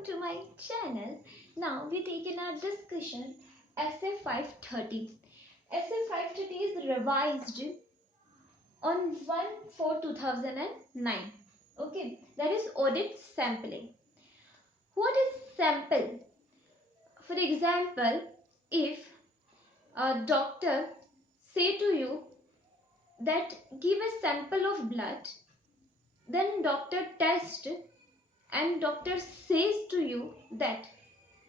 welcome to my channel. Now we take in our discussion Essay 530. Essay 530 is revised on 1/4/2009. Okay, that is audit sampling. What is sample? For example, if a doctor say to you that give a sample of blood, then doctor test and doctor says to you that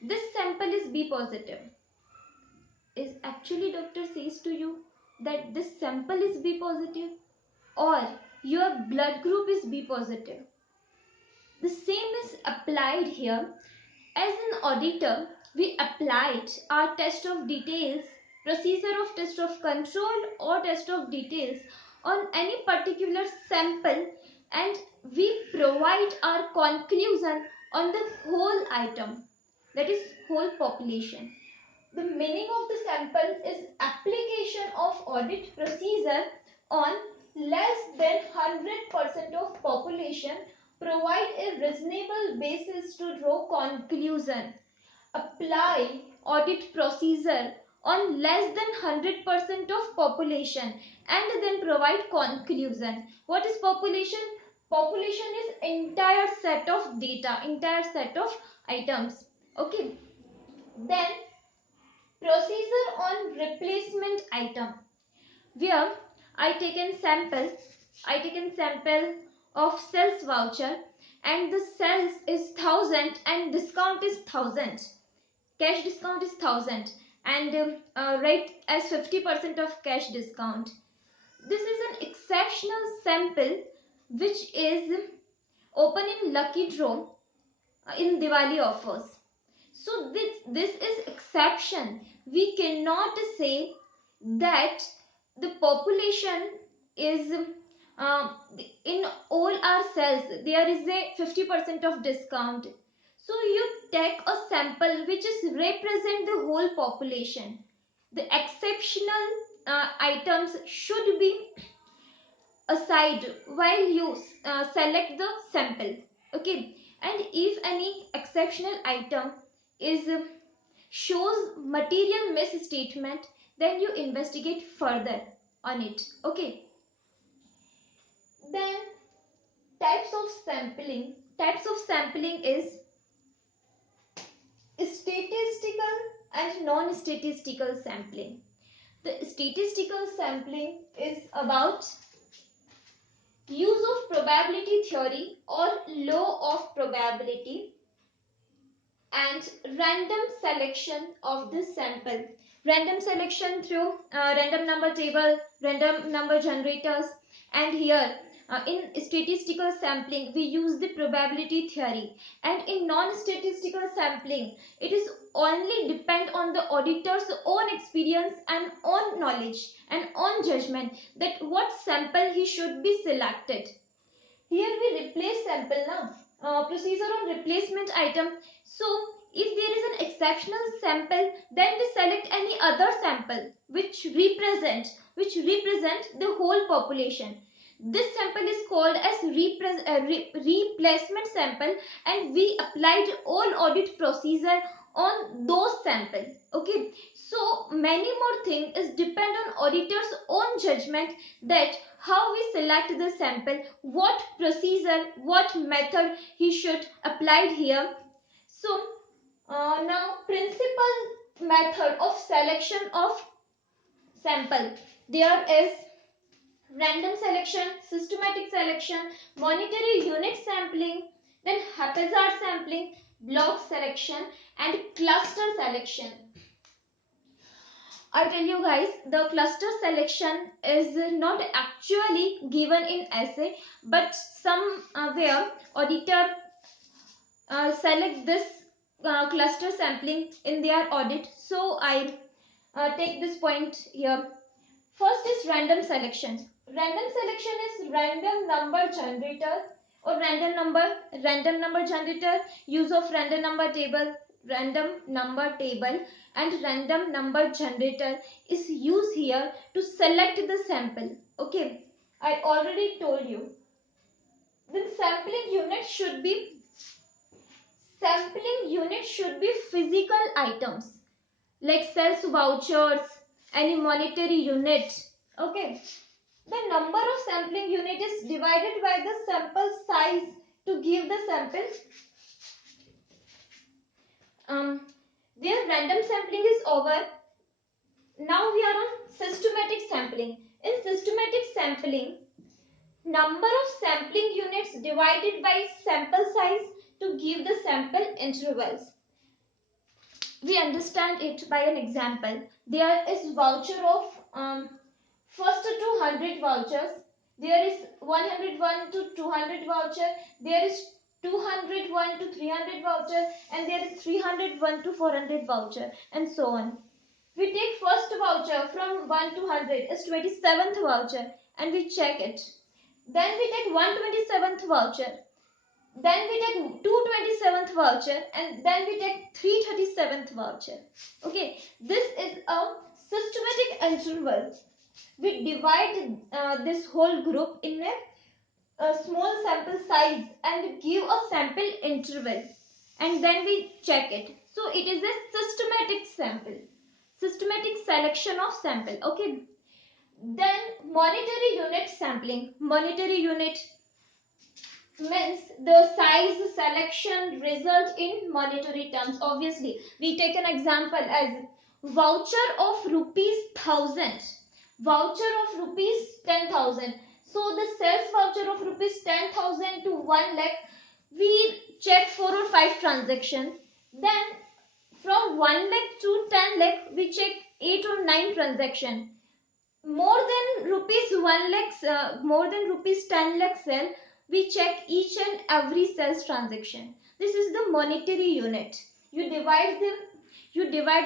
this sample is B positive. Is actually doctor says to you that this sample is B positive or your blood group is B positive. The same is applied here. As an auditor, we applied our test of details, procedure of test of control or test of details on any particular sample, and we provide our conclusion on the whole item, that is whole population. The meaning of the sample is application of audit procedure on less than 100% of population. Provide a reasonable basis to draw conclusion. Apply audit procedure on less than 100% of population and then provide conclusion. What is population? Population is entire set of data, entire set of items. Okay. Then procedure on replacement item, where I taken sample of sales voucher and the sales is 1000 and discount is 1000. Cash discount is 1000 and rate as 50% of cash discount. This is an exceptional sample which is open in lucky draw in Diwali offers. So this is exception. We cannot say that the population is in all our cells there is a 50% of discount. So you take a sample which is represent the whole population. The exceptional items should be aside while you select the sample. Okay, and if any exceptional item is shows material misstatement, then you investigate further on it. Okay, then types of sampling. Types of sampling is statistical and non-statistical sampling. The statistical sampling is about use of probability theory or law of probability and random selection of the sample. Random selection through random number table, random number generators, and here in statistical sampling we use the probability theory, and in non-statistical sampling it is only depend on the auditor's own experience and own knowledge and own judgment that what sample he should be selected. Here we replace sample now. Procedure on replacement item. So if there is an exceptional sample, then we select any other sample which represent the whole population. This sample is called as replacement sample, and we applied all audit procedure on those sample. Okay, so many more things is depend on auditor's own judgment that how we select the sample, what procedure, what method he should apply here. So now principal method of selection of sample, there is random selection, systematic selection, monetary unit sampling, then haphazard sampling, block selection, and cluster selection. I tell you guys, the cluster selection is not actually given in essay, but somewhere auditor select this cluster sampling in their audit. So I take this point here. First is random selection. Random selection is random number generator or random number generator, use of random number table and random number generator is used here to select the sample. Okay, I already told you. Then sampling unit should be sampling unit should be physical items like sales vouchers, any monetary unit. Okay. The number of sampling unit is divided by the sample size to give the sample. Their random sampling is over. Now we are on systematic sampling. In systematic sampling, number of sampling units divided by sample size to give the sample intervals. We understand it by an example. There is voucher of first to 100 vouchers. There is 101 to 200 voucher. There is 201 to 300 voucher, and there is 301 to 400 voucher, and so on. We take first voucher from 1 to 100 is 27th voucher, and we check it. Then we take 127th voucher. Then we take 227th voucher, and then we take 337th voucher. Okay, this is a systematic interval. We divide this whole group in a small sample size and give a sample interval, and then we check it. So it is a systematic sample, systematic selection of sample. Okay. Then monetary unit sampling. Monetary unit means the size selection result in monetary terms. Obviously, we take an example as voucher of rupees 1000, voucher of rupees 10,000. So the sales voucher of rupees 10,000 to 1 lakh, we check 4 or 5 transactions. Then from 1 lakh to 10 lakh, we check 8 or 9 transactions. More than rupees 1 lakh, more than rupees 10 lakh sell, we check each and every sales transaction. This is the monetary unit. You divide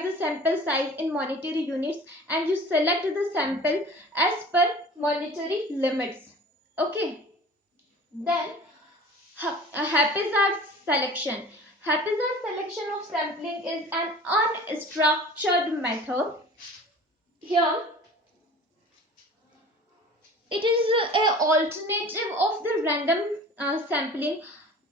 the sample size in monetary units, and you select the sample as per monetary limits. Okay. Then haphazard selection. Haphazard selection of sampling is an unstructured method. Here it is a alternative of the random sampling.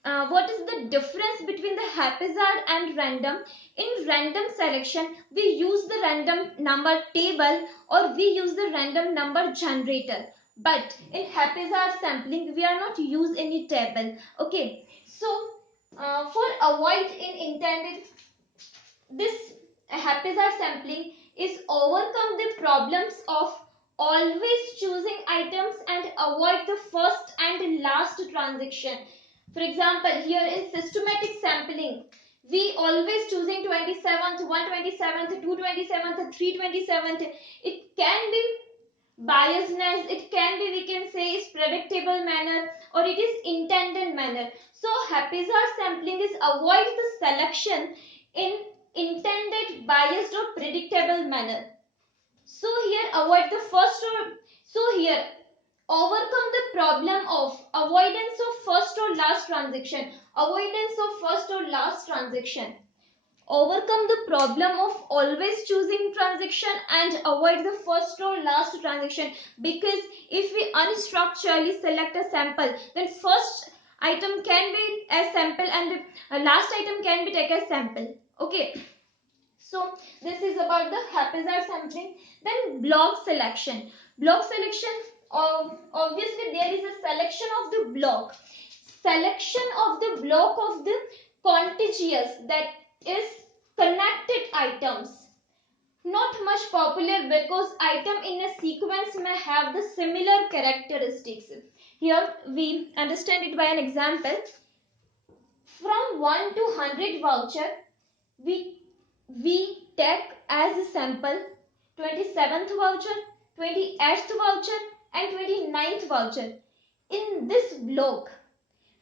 What is the difference between the haphazard and random? In random selection, we use the random number table or we use the random number generator. But in haphazard sampling, we are not use any table. Okay. So for avoid in intended, this haphazard sampling is overcome the problems of always choosing items and avoid the first and last transaction. For example, here in systematic sampling, we always choosing 27th, 127th, 227th, 327th. It can be biasness, it can be, we can say, is predictable manner, or it is intended manner. So haphazard sampling is avoid the selection in intended, biased or predictable manner. So here avoid the first or, so here overcome the problem of avoidance of first or last transaction, avoidance of first or last transaction. Overcome the problem of always choosing transaction and avoid the first or last transaction, because if we unstructurally select a sample, then first item can be as sample and last item can be taken as sample. Okay. So this is about the haphazard sampling. Then block selection. Block selection, obviously there is a selection of the block. Selection of the block of the contiguous, that is connected items. Not much popular because item in a sequence may have the similar characteristics. Here we understand it by an example. From 1 to 100 voucher, we take as a sample 27th voucher, 28th voucher and 29th voucher. In this block,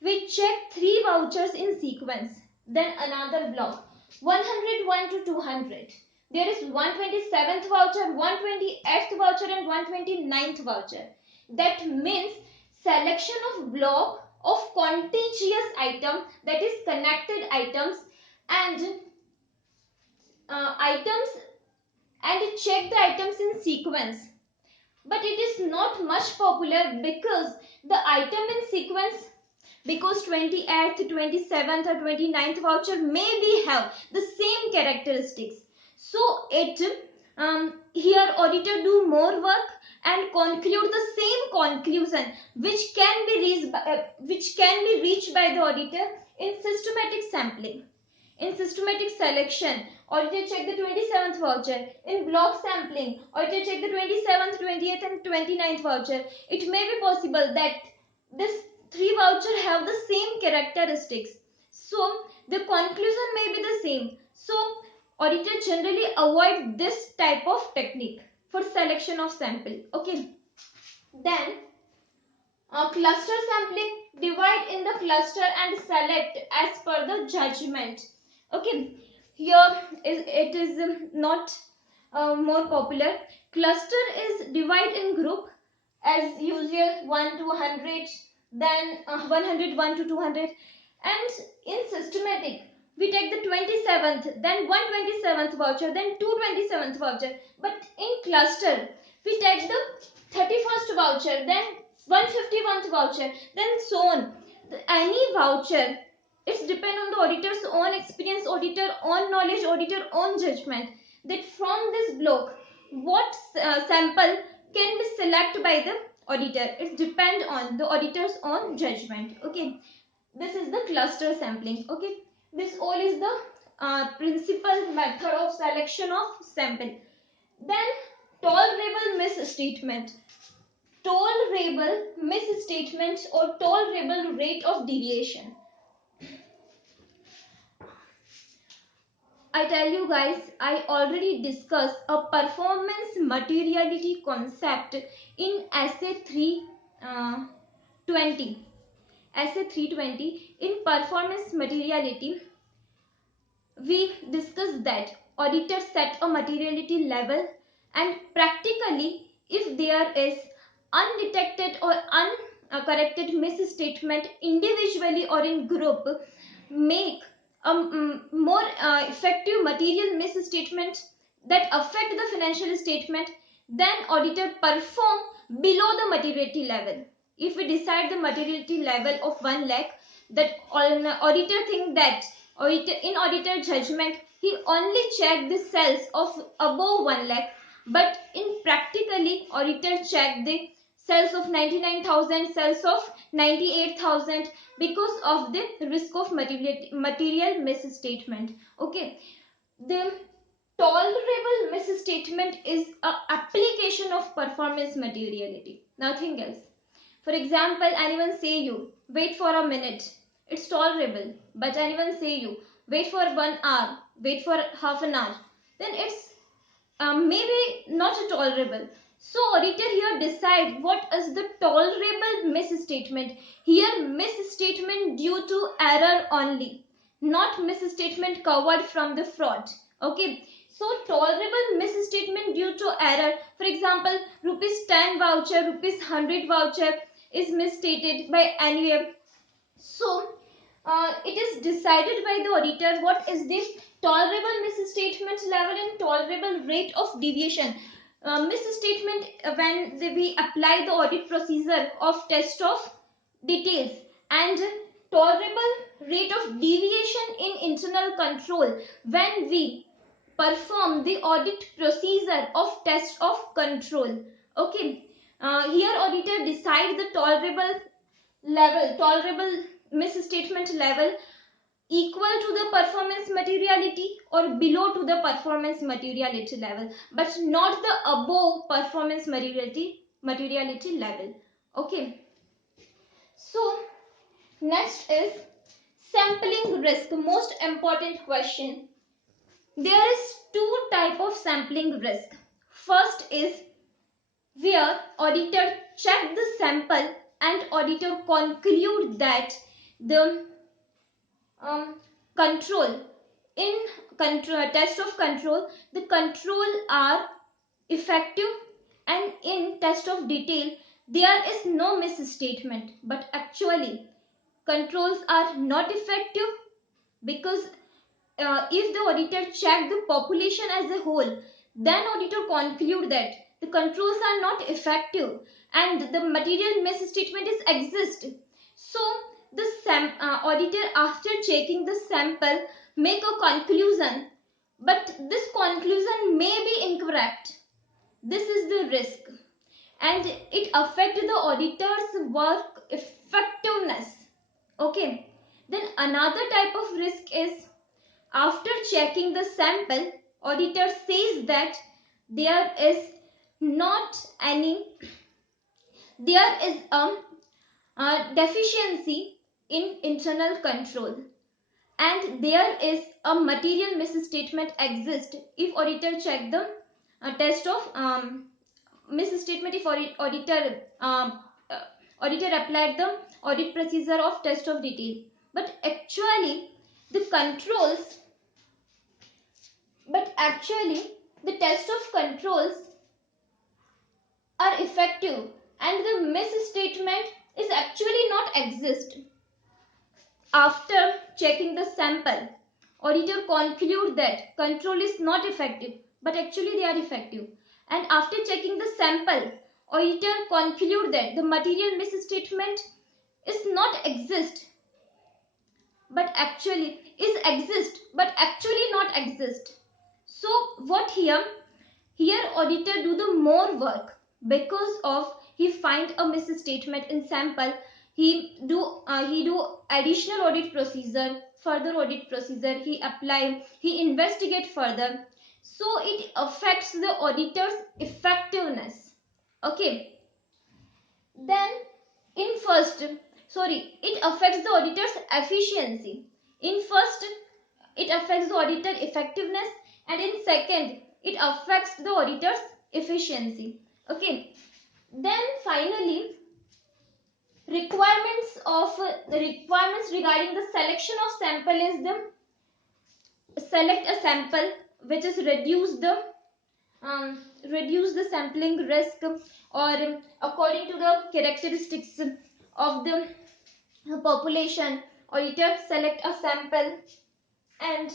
we check 3 vouchers in sequence. Then another block, 101 to 200. There is 127th voucher, 128th voucher and 129th voucher. That means selection of block of contiguous item, that is connected items, and items, and check the items in sequence. But it is not much popular because the item in sequence because 28th, 27th or 29th voucher maybe have the same characteristics. So it here auditor do more work and conclude the same conclusion which can be reached by the auditor in systematic sampling. In systematic selection, auditor check the 27th voucher. In block sampling, auditor check the 27th, 28th and 29th voucher. It may be possible that this three voucher have the same characteristics. So the conclusion may be the same. So auditor generally avoid this type of technique for selection of sample. Okay. Then cluster sampling, divide in the cluster and select as per the judgment. Okay, here it is not more popular. Cluster is divide in group as usual 1 to 100, then 101 to 200, and in systematic we take the 27th, then 127th voucher, then 227th voucher. But in cluster we take the 31st voucher, then 151st voucher, then so on. Any voucher, it's depend on the auditor's own experience, auditor own knowledge, auditor own judgment, that from this block what sample can be selected by the auditor. It depend on the auditor's own judgment. Okay, this is the cluster sampling. Okay, this all is the principal method of selection of sample. Then tolerable misstatement. Tolerable misstatement or tolerable rate of deviation. I tell you guys, I already discussed a performance materiality concept in essay 320. Essay 320 in performance materiality. We discussed that auditors set a materiality level, and practically if there is undetected or uncorrected misstatement individually or in group, make a more effective material misstatement that affect the financial statement, then auditor perform below the materiality level. If we decide the materiality level of 1 lakh, that auditor think that in auditor judgment he only check the cells of above 1 lakh, but in practically auditor check the cells of 99,000, cells of 98,000, because of the risk of material misstatement. Okay, the tolerable misstatement is a application of performance materiality, nothing else. For example, anyone say you wait for a minute, it's tolerable. But anyone say you wait for 1 hour, wait for half an hour, then it's maybe not tolerable. So auditor here decide what is the tolerable misstatement. Here misstatement due to error only, not misstatement covered from the fraud. Okay, so tolerable misstatement due to error. For example, rupees 10 voucher, rupees 100 voucher is misstated by anywhere. So it is decided by the auditor what is the tolerable misstatement level and tolerable rate of deviation. Misstatement when we apply the audit procedure of test of details, and tolerable rate of deviation in internal control when we perform the audit procedure of test of control. Okay, here auditor decide the tolerable misstatement level equal to the performance materiality or below to the performance materiality level, but not the above performance materiality level. Okay, so next is sampling risk, most important question. There is two type of sampling risk. First is where auditor check the sample and auditor conclude that the control in test of control, the control are effective, and in test of detail there is no misstatement, but actually controls are not effective, because if the auditor check the population as a whole, then auditor conclude that the controls are not effective and the material misstatement is exist. So the auditor, after checking the sample, make a conclusion, but this conclusion may be incorrect. This is the risk, and it affects the auditor's work effectiveness. Okay. Then another type of risk is, after checking the sample, auditor says that there is not any, there is a deficiency in internal control, and there is a material misstatement exist if auditor check the test of misstatement, if auditor auditor applied the audit procedure of test of detail, but actually the controls, but actually the test of controls are effective and the misstatement is actually not exist. After checking the sample, auditor conclude that control is not effective, but actually they are effective. And after checking the sample, auditor conclude that the material misstatement is not exist, but actually is exist, but actually not exist. So what here? Here auditor do the more work, because of he find a misstatement in sample. He do additional audit procedure, further audit procedure. He apply, he investigate further. So it affects the auditor's effectiveness. Okay. Then in first, sorry, it affects the auditor's efficiency. In first, it affects the auditor effectiveness, and in second, it affects the auditor's efficiency. Okay. Then finally, requirements regarding the selection of sample is the select a sample which is reduce the sampling risk, or according to the characteristics of the population, auditor select a sample, and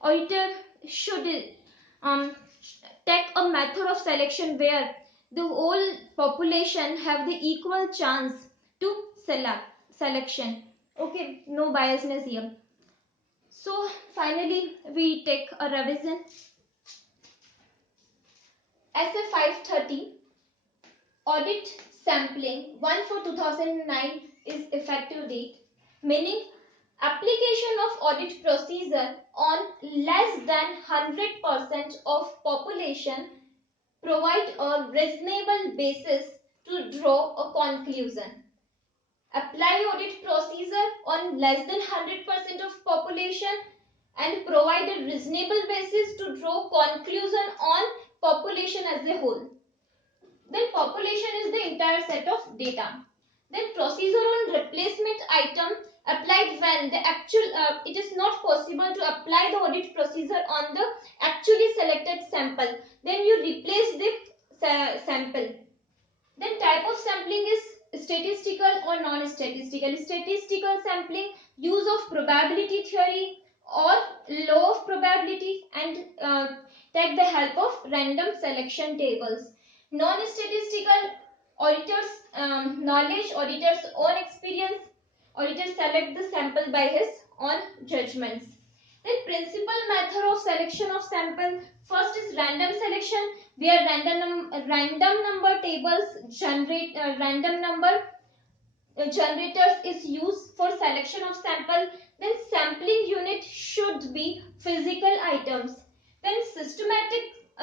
auditor should take a method of selection where the whole population have the equal chance to selection. Okay, no biasness here. So finally we take a revision. SA 530 audit sampling 1 for 2009 is effective date, meaning application of audit procedure on less than 100% of population provide a reasonable basis to draw a conclusion. Apply audit procedure on less than 100% of population and provide a reasonable basis to draw conclusion on population as a whole. Then population is the entire set of data. Then procedure on replacement item applied when the actual it is not possible to apply the audit procedure on the actually selected sample. Then you replace the sample. Then type of sampling is statistical or non-statistical. Statistical sampling, use of probability theory or law of probability, and take the help of random selection tables. Non-statistical, auditor's knowledge, auditor's own experience. Auditor select the sample by his own judgments. Then principal method of selection of sample. First is random selection, where random number tables generate random number generators is used for selection of sample. Then sampling unit should be physical items. Then systematic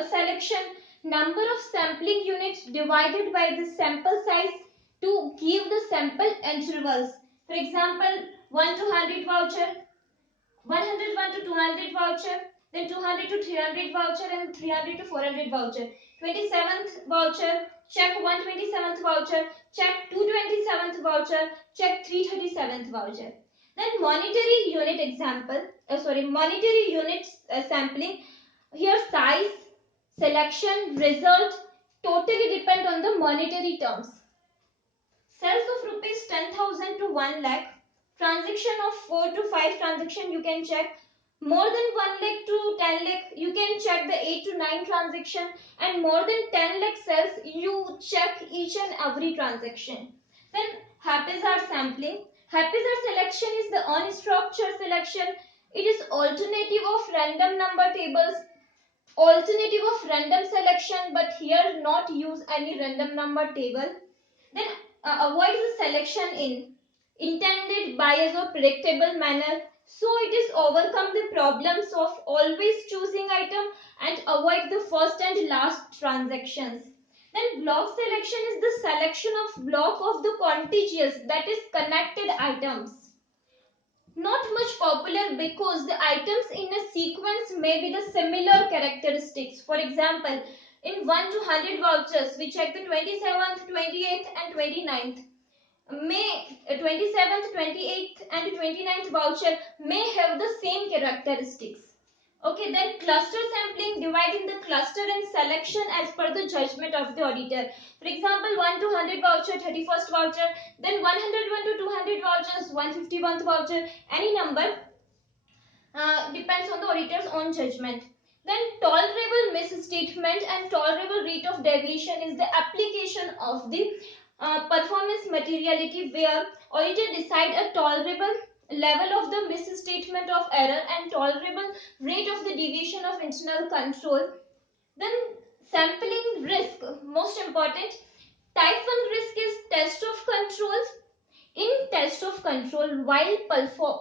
selection, number of sampling units divided by the sample size to give the sample intervals. For example, 1 to 100 voucher, 101 to 200 voucher, then 200 to 300 voucher, and 300 to 400 voucher. 27th voucher, check 127th voucher, check 227th voucher, check 337th voucher. Then monetary unit example, monetary unit sampling. Here size, selection, result totally depend on the monetary terms. Sales of rupees 10,000 to 1 lakh, transaction of 4 to 5 transaction you can check, more than 1 lakh to 10 lakh you can check the 8 to 9 transaction, and more than 10 lakh sales you check each and every transaction. Then haphazard sampling, Haphazard selection is the unstructured selection. It is alternative of random number tables, alternative of random selection, but here not use any random number table. Then avoid the selection in intended bias or predictable manner. So it is overcome the problems of always choosing item and avoid the first and last transactions. Then block selection is the selection of block of the contiguous, that is connected items. Not much popular because the items in a sequence may be the similar characteristics. For example, in 1 to 100 vouchers, we check the 27th, 28th and 29th. May 27th, 28th and 29th voucher may have the same characteristics. Okay, then cluster sampling, dividing the cluster and selection as per the judgment of the auditor. For example, 1 to 100 voucher, 31st voucher, then 101 to 200 vouchers, 151st voucher, any number depends on the auditor's own judgment. Then tolerable misstatement and tolerable rate of deviation is the application of the performance materiality, where auditor decide a tolerable level of the misstatement of error and tolerable rate of the deviation of internal control. Then sampling risk, most important. Type 1 risk is test of controls. In test of control, while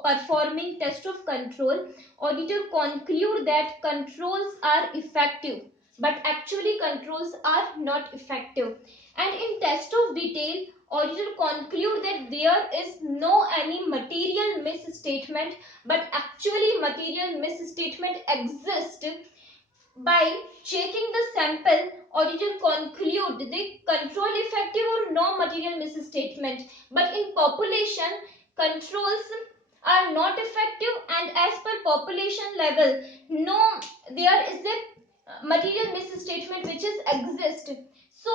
performing test of control, auditor conclude that controls are effective, but actually controls are not effective. And in test of detail, auditor conclude that there is no any material misstatement, but actually material misstatement exists. By checking the sample, auditor conclude the control effective or no material misstatement. But in population, controls are not effective, and as per population level, no, there is a material misstatement which is exist. So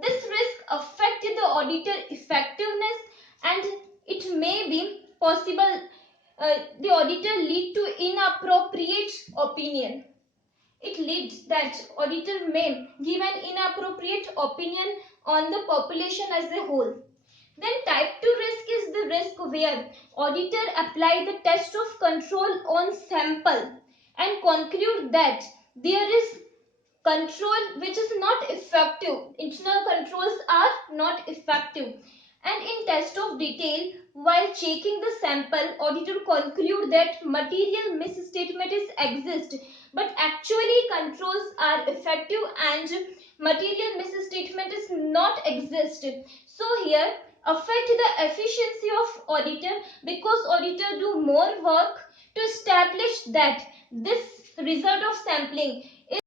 this risk affected the auditor effectiveness, and it may be possible the auditor lead to inappropriate opinion. It leads that auditor may give an inappropriate opinion on the population as a whole. Then type 2 risk is the risk where auditor apply the test of control on sample and conclude that there is control which is not effective. Internal controls are not effective. And in test of detail, while checking the sample, auditor conclude that material misstatement is exist, but actually controls are effective and material misstatement is not exist. So here affect the efficiency of auditor, because auditor do more work to establish that this result of sampling